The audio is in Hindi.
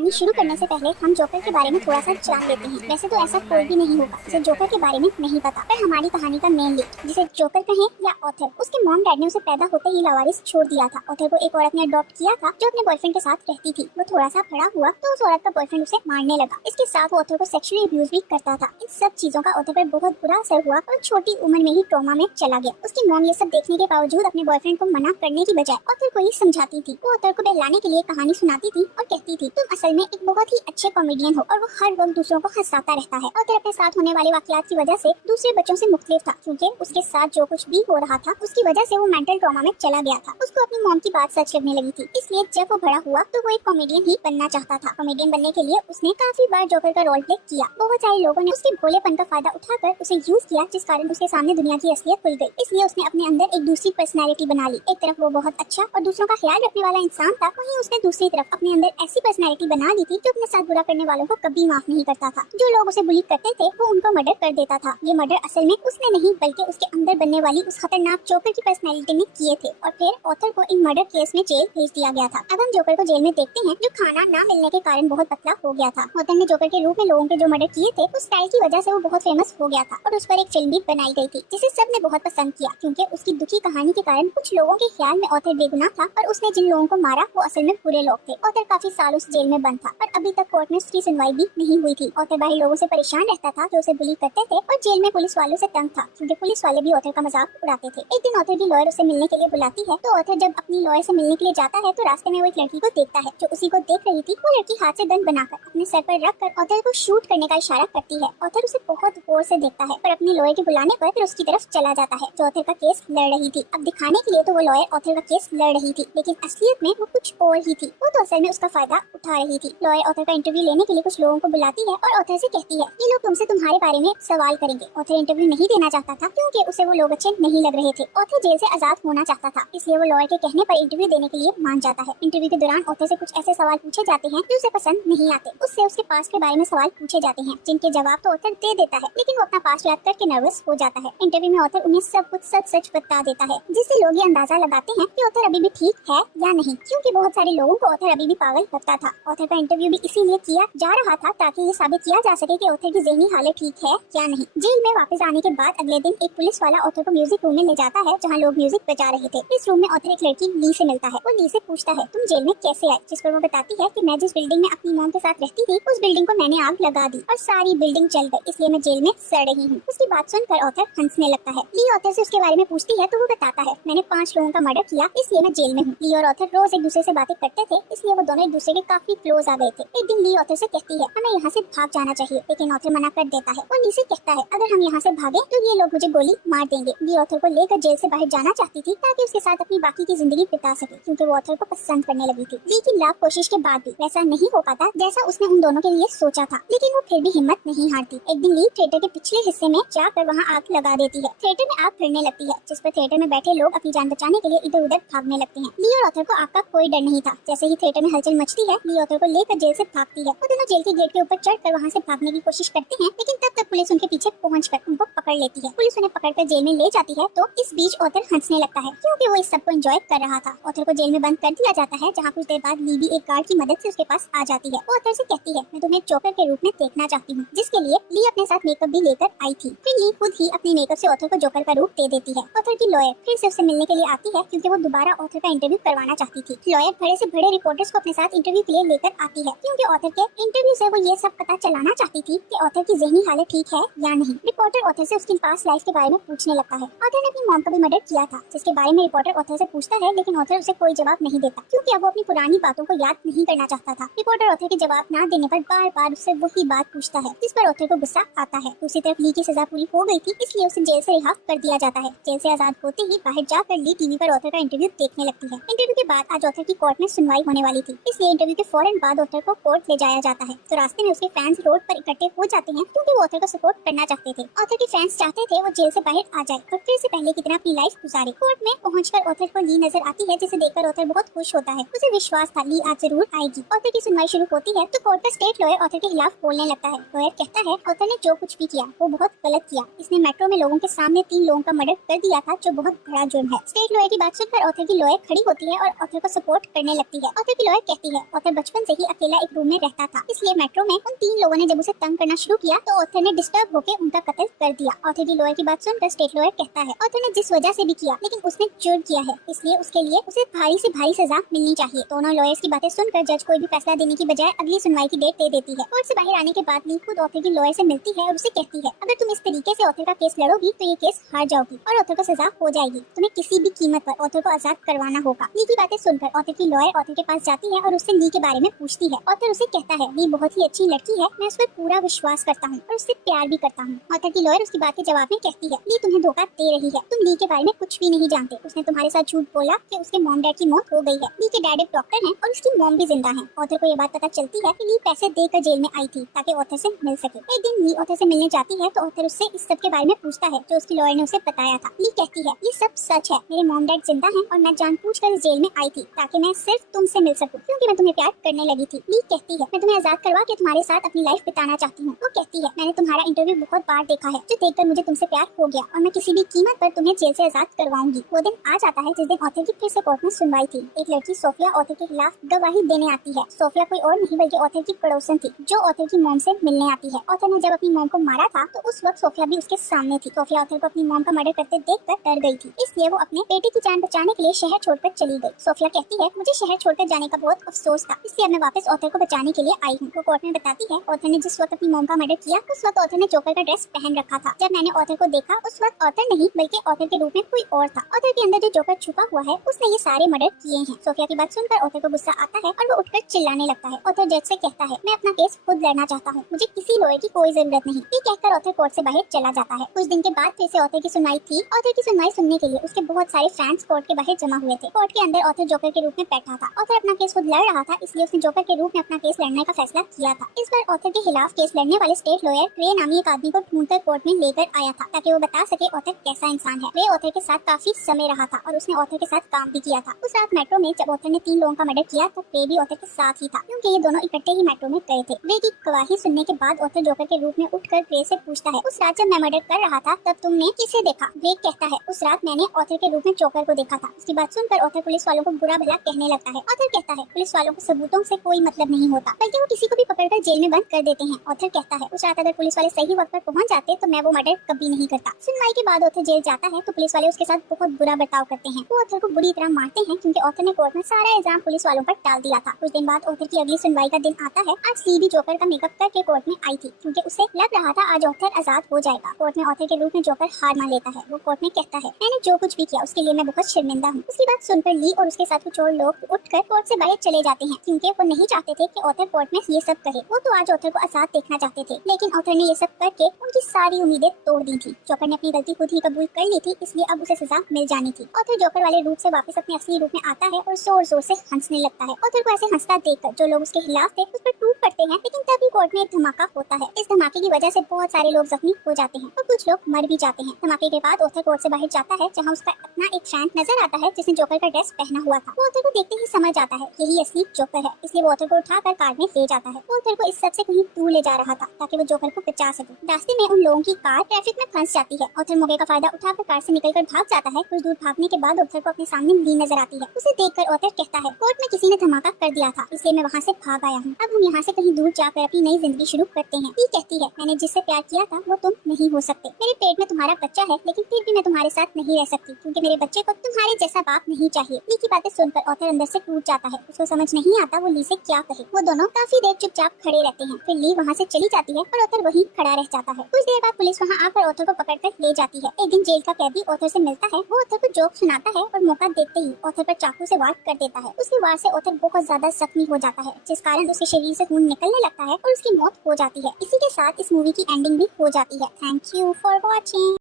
कहानी शुरू करने से पहले हम जोकर के बारे में थोड़ा सा जान लेते हैं। वैसे तो ऐसा कोई भी नहीं होगा जिसे जोकर के बारे में नहीं पता, पर हमारी कहानी का मेन लीड, जिसे जोकर कहें या ऑथर, उसके मॉम डैड ने उसे पैदा होते ही लावारिस छोड़ दिया था। ऑथर को एक औरत ने अडॉप्ट किया था जो अपने बॉयफ्रेंड के साथ रहती थी। वो थोड़ा सा बड़ा हुआ तो उस औरत का बॉयफ्रेंड उसे मारने लगा। इसके साथ वो ऑथर को सेक्सुअली अब्यूज भी करता था। इन सब चीजों का ऑथर पर बहुत बुरा असर हुआ और छोटी उम्र में ही ट्रॉमा में चला गया। उसकी मॉम ये सब देखने के बावजूद अपने बॉयफ्रेंड को मना करने की बजाय ऑथर को ही समझाती थी। वो ऑथर को बहलाने के लिए कहानी सुनाती थी और कहती थी, तुम असल में एक बहुत ही अच्छे कॉमेडियन हो, और वो हर वक्त दूसरों को हंसाता रहता है। ऑथर अपने साथ होने वाले वाकयात की वजह से दूसरे बच्चों से मुख्तलिफ था, क्योंकि उसके साथ जो कुछ भी हो रहा था उसकी वजह से वो मेंटल ट्रॉमा में चला गया था। उसको अपनी मॉम की बात सच लगने लगी थी, इसलिए जब वो बड़ा हुआ तो वो एक कॉमेडियन ही बनना चाहता था। कॉमेडियन बनने के लिए उसने काफी बार जोकर का रोल प्ले किया। बहुत सारे लोगों ने उसके भोलेपन का फायदा उठाकर उसे यूज किया, जिस कारण उसके सामने दुनिया की असलियत खुल गई। इसलिए उसने अपने अंदर एक दूसरी पर्सनैलिटी बना ली। एक तरफ वो बहुत अच्छा और दूसरों का ख्याल रखने वाला इंसान था, वहीं उसने दूसरी तरफ अपने अंदर ऐसी पर्सनैलिटी बना ली थी जो अपने साथ बुरा करने वालों को कभी माफ नहीं करता था। जो लोग उसे बुली करते थे वो उनको मर्डर कर देता था। ये मर्डर असल में उसने नहीं बल्कि उसके अंदर बनने वाली उस खतरनाक जोकर की पर्सनैलिटी ने किए थे। और फिर ऑथर को इन मर्डर केस में जेल भेज दिया गया था। अब हम जोकर को जेल में देखते हैं, जो खाना ना मिलने के कारण बहुत पतला हो गया था। ऑथर ने जोकर के रूप में लोगों के जो मर्डर किए थे उस स्टाइल की वजह से वो बहुत फेमस हो गया था और उस पर एक फिल्म भी बनाई गई थी, जिसे सबने बहुत पसंद किया, क्योंकि उसकी दुखी कहानी के कारण कुछ लोगों के ख्याल में ऑथर बेगुनाह था और उसने जिन लोगों को मारा वो असल में बुरे लोग थे। ऑथर काफी साल उस जेल में बंद था और अभी तक कोर्ट में उसकी सुनवाई भी नहीं हुई थी। ऑथर बाहर लोगों से परेशान रहता था जो उसे बुली करते थे, और जेल में पुलिस वालों से तंग था, क्योंकि पुलिस वाले भी ऑथर का मजाक उड़ाते थे। एक दिन ऑथर की लॉयर उसे मिलने के लिए बुलाती है, तो ऑथर जब अपनी लॉयर से मिलने के लिए जाता है तो रास्ते में वो एक लड़की को देखता है जो उसी को देख रही थी। वो लड़की हाथ से गन बनाकर अपने सर पर रखकर ऑथर को शूट करने का इशारा करती है। ऑथर उसे बहुत गौर से देखता है, पर अपनी लॉयर के बुलाने पर फिर उसकी तरफ चला जाता है जो ऑथर का केस लड़ रही थी। अब दिखाने के लिए तो वो लॉयर ऑथर का केस लड़ रही थी, लेकिन असलियत में वो कुछ और ही थी। वो तो असल में उसका फायदा उठा रही थी। लॉयर ऑथर का इंटरव्यू लेने के लिए कुछ लोगों को बुलाती है और ऑथर से कहती है, ये लोग तुमसे तुम्हारे बारे में सवाल करेंगे। ऑथर इंटरव्यू नहीं देना चाहता था क्योंकि उसे वो लोग अच्छे नहीं लग रहे थे। ऑथर जेल से आजाद होना चाहता था, इसलिए वो लॉयर के कहने पर इंटरव्यू देने के लिए मान जाता है। इंटरव्यू के दौरान ऑथर से कुछ ऐसे सवाल पूछे जाते हैं जो उसे पसंद नहीं आते। उससे उसके पास्ट के बारे में सवाल पूछे जाते हैं, जिनके जवाब तो ऑथर दे देता है, लेकिन वो अपना पास्ट याद करके नर्वस हो जाता है। इंटरव्यू में ऑथर उन्हें सब कुछ सच बता देता है, जिससे लोग ये अंदाजा लगाते हैं कि ऑथर अभी भी ठीक है या नहीं, क्योंकि बहुत सारे लोगों को ऑथर अभी भी पागल लगता था। ऑथर का इंटरव्यू भी इसीलिए किया जा रहा था ताकि ये साबित किया जा सके कि ऑथर की ज़हनी हालत ठीक है या नहीं। जेल में वापस आने के बाद अगले दिन एक पुलिस वाला ऑथर को म्यूजिक रूम में ले जाता है, जहाँ लोग म्यूजिक बजा रहे थे। इस रूम में ऑथर एक लड़की ली से मिलता है। वो ली से पूछता है, तुम जेल में कैसे आए? जिस पर वो बताती है कि मैं जिस बिल्डिंग में अपनी मॉम के साथ रहती थी उस बिल्डिंग को मैंने आग लगा दी और सारी बिल्डिंग जल गई, इसलिए मैं जेल में सड़ रही हूँ। उसकी बात सुनकर ऑथर हंसने लगता है। ली ऑथर से उसके बारे में पूछती है तो वो बताता है, मैंने 5 लोगों का मर्डर किया, इसलिए मैं जेल में हूँ। ली और ऑथर रोज एक दूसरे से बातें करते थे, इसलिए वो दोनों एक दूसरे के काफी क्लोज आ गए थे। एक दिन ली ऑथर से कहती है, हमें यहाँ से भाग जाना चाहिए, लेकिन ऑथर मना कर देता है। वो ली से कहता है, अगर हम यहाँ से भागे तो ये लोग मुझे गोली मार देंगे। ली ऑथर को लेकर जेल से बाहर जाना चाहती थी ताकि उसके साथ अपनी बाकी की जिंदगी बिता सके, क्योंकि वो ऑथर को पसंद करने लगी थी। ली की लाख कोशिश के बाद भी वैसा नहीं हो पाता जैसा उसने उन दोनों के लिए सोचा था, लेकिन वो फिर भी हिम्मत नहीं हारती। एक दिन ली थिएटर के पिछले हिस्से में जाकर वहाँ आग लगा देती है। थिएटर में आग फैलने लगती है, जिस पर थिएटर में बैठे लोग अपनी जान बचाने के लिए इधर उधर भागने लगते हैं। ली और ऑथर को आग का कोई डर नहीं था। जैसे ही थिएटर में हलचल मचती है, ली ऑथर को लेकर जेल से भागती है। वो दोनों जेल के गेट के ऊपर चढ़कर वहाँ से भागने की कोशिश करते हैं, लेकिन तब तक पुलिस उनके पीछे पहुंचकर उनको पकड़ लेती है। पुलिस उन्हें पकड़कर जेल में ले जाती है, तो इस बीच ऑथर हंसने लगता है, क्योंकि वो इस सब को एंजॉय कर रहा था। ऑथर को जेल में बंद कर दिया जाता है, जहाँ कुछ देर बाद ली भी एक गार्ड की मदद से उसके पास आ जाती है। वो ऑथर से कहती है, मैं तुम्हें जोकर के रूप में देखना चाहती हूँ, जिसके लिए ली अपने साथ मेकअप भी लेकर आई थी। फिर ली खुद ही अपने मेकअप से ऑथर को जोकर का रूप दे देती है। ऑथर की लॉयर फिर से उससे मिलने के लिए आती है, क्योंकि वो दोबारा ऑथर का इंटरव्यू करवाना चाहती थी। लॉयर बड़े से बड़े रिपोर्टर्स को अपने साथ इंटरव्यू के लिए लेकर आती है, क्योंकि ऑथर के इंटरव्यू से वो ये सब पता चलाना चाहती थी कि ऑथर की ज़हनी हालत ठीक है या नहीं। रिपोर्टर ऑथर से उसकी पास्ट लाइफ के बारे में पूछने लगता है। ऑथर ने अपनी मॉम का भी मर्डर किया था, जिसके बारे में रिपोर्टर ऑथर से पूछता है, लेकिन ऑथर उसे कोई जवाब नहीं देता, क्योंकि अब वो अपनी पुरानी बातों को याद नहीं करना चाहता था। रिपोर्टर ऑथर के जवाब ना देने पर बार बार उससे वही बात पूछता है, जिस पर ऑथर को गुस्सा आता है। दूसरी तरफ ली की सजा पूरी हो गई थी, इसलिए उसे जेल से रिहा कर दिया जाता है। जेल से आजाद होते ही बाहर जाकर ली टीवी पर ऑथर का इंटरव्यू देखने लगती है। इंटरव्यू के बाद आज ऑथर की कोर्ट में सुनवाई होने वाली थी, इसलिए इंटरव्यू के फौरन बाद ऑथर को कोर्ट ले जाया जाता है। तो रास्ते में उसके फैंस रोड पर इकट्ठे हो जाते हैं, क्योंकि वो ऑथर को सपोर्ट करना चाहते थे। ऑथर के फैंस चाहते थे वो जेल से बाहर आ जाए और फिर से पहले की तरह अपनी लाइफ गुजारे। कोर्ट में पहुंचकर ऑथर को ली नजर आती है, जिसे देखकर ऑथर बहुत खुश होता है। उसे विश्वास था ली आज जरूर आएगी। ऑथर की सुनवाई शुरू होती है तो कोर्ट का स्टेट लॉयर ऑथर के खिलाफ बोलने लगता है। लॉयर कहता है, ऑथर ने जो कुछ भी किया वो बहुत गलत किया। इसने मेट्रो में लोगों के सामने 3 लोगों का मर्डर कर दिया था, जो बहुत बड़ा जुर्म है। स्टेट लॉयर की बात सुनकर ऑथर की लॉयर खड़ी होती है और ऑथर को सपोर्ट करने लगती है। ऑथर की लॉयर कहती है, ऑथर बचपन से ही अकेला एक रूम में रहता था। इसलिए मेट्रो में उन 3 लोगों ने जब उसे तंग करना शुरू किया तो ऑथर ने डिस्टर्ब होकर उनका कत्ल कर दिया। ऑथर की लॉयर की बात सुनकर स्टेट लॉयर कहता है ऑथर ने जिस वजह से भी किया लेकिन उसने जुर्म किया है, इसलिए उसके लिए उसे भारी से भारी सजा मिलनी चाहिए। दोनों लॉयर्स की बातें सुनकर जज कोई भी फैसला देने की बजाय अगली सुनवाई की डेट दे देती है। कोर्ट से बाहर आने के बाद ली खुद ऑथर की लॉयर से मिलती है और उसे कहती है अगर तुम इस तरीके से ऑथर का केस लड़ोगी तो ये केस हार जाओगी और ऑथर को सजा हो जाएगी। तुम्हें किसी भी कीमत पर ऑथर को आजाद करवाना होगा। ली की बातें सुनकर ऑथर की लॉयर ऑथर के पास जाती है और उससे ली के बारे में पूछती है। ऑथर उसे कहता है ली बहुत ही अच्छी लड़की है, मैं उस पर पूरा विश्वास करता हूँ और उससे प्यार भी करता हूँ। ऑथर की लॉयर उसकी बात के जवाब में कहती है ली तुम्हें धोखा दे रही है, तुम ली के बारे में कुछ भी नहीं जानते। उसने तुम्हारे साथ झूठ बोला कि उसके मॉम डैड की मौत हो गई है। ली के डैड एक डॉक्टर हैं और उसकी मॉम भी जिंदा है। ऑथर को ये बात पता चलती है कि ली पैसे देकर जेल में आई थी ताकि ऑथर से मिल सके। एक दिन ली ऑथर से मिलने जाती है तो ऑथर उससे इस सब के बारे में पूछता है जो उसकी लॉयर ने उसे बताया था। ली कहती है ये सब सच है, मेरे मॉम डैड जिंदा हैं और मैं जानबूझकर इस जेल में आई थी ताकि मैं सिर्फ तुमसे मिल सकूं क्योंकि मैं तुम्हें प्यार करने लगी थी। ली कहती है मैं तुम्हें आजाद करवा के तुम्हारे साथ अपनी लाइफ बिताना चाहती हूँ। वो कहती है मैंने तुम्हारा इंटरव्यू बहुत बार देखा है जो देखकर मुझे तुमसे प्यार हो गया और मैं किसी भी कीमत पर तुम्हें जेल से आजाद करवाऊंगी। वो दिन आ जाता है जिस दिन ऑथर की फिर से कोर्ट में सुनवाई थी। एक लड़की सोफिया ऑथर के खिलाफ गवाही देने आती है। सोफिया कोई और नहीं बल्कि ऑथर की पड़ोसन थी जो ऑथर की मॉम से मिलने आती है। ऑथर ने जब अपनी मॉम को मारा था तो उस वक्त सोफिया भी उसके सामने थी। सोफिया ऑथर को अपनी मॉम का मर्डर करते देखकर डर गई थी, इसलिए वो अपने बेटे की जान बचाने के लिए शहर छोड़कर चली गई। सोफिया कहती है मुझे शहर छोड़कर जाने का बहुत अफसोस था, इसलिए मैं वापस ऑथर को बचाने के लिए आई हूँ। वो कोर्ट में बताती है ऑथर ने जिस वक्त अपनी मॉम का मर्डर किया उस वक्त ऑथर ने जोकर का ड्रेस पहन रखा था। जब मैंने ऑथर को देखा उस वक्त ऑथर नहीं बल्कि ऑथर के रूप में कोई और था। ऑथर के अंदर जो जोकर छुपा हुआ है उसने ये सारे मर्डर किए हैं। सोफिया की बात सुनकर ऑथर को गुस्सा आता है और वो उठकर चिल्लाने लगता है। ऑथर जज से कहता है मैं अपना केस खुद लड़ना चाहता हूँ, मुझे किसी लॉयर की कोई जरूरत नहीं। ये कहकर ऑथर कोर्ट से बाहर चला जाता है। कुछ दिन के बाद फिर से ऑथर की सुनवाई थी। ऑथर की सुनवाई सुनने के लिए उसके बहुत सारे फैंस कोर्ट के बाहर जमा हुए थे। कोर्ट के अंदर ऑथर जोकर के रूप में बैठा था। ऑथर अपना केस खुद लड़ रहा था, इसलिए उसने जोकर के रूप में अपना केस लड़ने का फैसला किया था। इस बार ऑथर के खिलाफ केस लड़ने वाले स्टेट लॉयर रे नामी एक आदमी को ढूंढकर कोर्ट में लेकर आया था ताकि वो बता सके ऑथर कैसा इंसान है। रे ऑथर के साथ काफी समय रहा था और उसने ऑथर के साथ काम भी किया था। उस रात मेट्रो में जब ऑथर ने 3 लोगों का मर्डर किया तो रे भी ऑथर के साथ ही था क्योंकि ये दोनों इकट्ठे ही मेट्रो में गए थे। रे की गवाही सुनने के बाद ऑथर जोकर के रूप में उठकर रे से पूछता है उस रात जब मैं मर्डर कर रहा था तब तुमने किसे देखा? रे कहता है उस रात मैंने ऑथर के रूप में जोकर को देखा था। उसकी बात सुनकर ऑथर पुलिस वालों को बुरा भला कहने लगता है। ऑथर कहता है पुलिस वालों को सबूतों से कोई मतलब नहीं होता बल्कि वो किसी को भी पकड़कर जेल में बंद कर देते हैं। ऑथर कहता है उस रात अगर पुलिस वाले सही वक्त पर पहुंच जाते तो मैं वो मर्डर कभी नहीं करता। सुनवाई के बाद ऑथर जेल जाता है तो पुलिस वाले उसके साथ बहुत बुरा बर्ताव करते हैं। वो ऑथर को बुरी तरह मारते हैं क्योंकि ऑथर ने कोर्ट में सारा इल्जाम पुलिस वालों पर डाल दिया था। कुछ दिन बाद ऑथर की अगली सुनवाई का दिन आता है। आज सी भी जोकर का मेकअप करके कोर्ट में आई थी क्योंकि उसे लग रहा था आज ऑथर आजाद हो जाएगा। कोर्ट में ऑथर के रूप में जोकर हार मान लेता है। वो कोर्ट में कहता है मैंने जो कुछ भी किया उसके लिए मैं बहुत शर्मिंदा हूँ। उसकी बात सुनकर ली और उसके साथ कुछ और लोग उठकर कोर्ट से बाहर चले जाते हैं क्योंकि वो नहीं चाहते थे कि ऑथर कोर्ट में ये सब कहे। वो तो आज ऑथर को आजाद देखना चाहते थे लेकिन ऑथर ने ये सब करके उनकी सारी उम्मीदें तोड़ दी थी। जोकर ने अपनी गलती खुद ही कबूल कर ली थी, इसलिए अब उसे सजा मिल जानी थी। ऑथर जोकर वाले रूप से वापस अपने असली रूप में आता है और जोर जोर से हंसने लगता है। ऑथर को ऐसे हंसता देखकर जो लोग उसके खिलाफ थे उस पर टूट पड़ते हैं, लेकिन तभी कोर्ट में एक धमाका होता है। इस धमाके की वजह से बहुत सारे लोग जख्मी हो जाते हैं और कुछ लोग मर भी जाते हैं। धमाके के बाद ऑथर कोर्ट से बाहर जाता है जहाँ उसका अपना एक फ्रेंड नजर आता है जिसने जोकर का ड्रेस पहना हुआ था। वो ऑथर को देखते ही समझ आता है यही असली जोकर है, इसलिए वो ऑथर को उठाकर कार में ले जाता है। वो ऑथर को इस सब से कहीं दूर ले जा रहा था ताकि वो जोकर को बचा सके। रास्ते में उन लोगों की कार ट्रैफिक में फंस जाती है। ऑथर मौके का फायदा उठाकर कार से निकलकर भाग जाता है। कुछ दूर भागने के बाद ऑथर को अपने सामने ली नजर आती है। उसे देखकर ऑथर कहता है कोर्ट में किसी ने धमाका कर दिया था, इसलिए मैं वहाँ से भाग आया हूँ। अब हम यहाँ से कहीं दूर जाकर अपनी नई जिंदगी शुरू करते हैं। ली कहती है मैंने जिससे प्यार किया था वो तुम नहीं हो सकते। मेरे पेट में तुम्हारा बच्चा है लेकिन फिर भी मैं तुम्हारे साथ नहीं रह सकती क्योंकि मेरे बच्चे को तुम्हारे जैसा बाप नहीं चाहिए। ली की बातें सुनकर ऑथर अंदर से टूट जाता है। उसको समझ नहीं आता वो ली से क्या कहे। वो दोनों काफी देर चुपचाप खड़े रहते हैं। फिर ली वहाँ से चली जाती है और ऑथर वहीं खड़ा रह जाता है। कुछ देर बाद पुलिस वहाँ आकर ऑथर को पकड़कर ले जाती है। एक दिन जेल का कैदी ऑथर से मिलता है। वो ऑथर को जोक सुनाता है और मौका देखते ही ऑथर पर चाकू से वार कर देता है। उसके वार से ऑथर बहुत ज्यादा जख्मी हो जाता है जिस कारण उसके शरीर से खून निकलने लगता है और उसकी मौत हो जाती है। इसी के साथ इस मूवी की एंडिंग भी हो जाती है। Thank you for watching.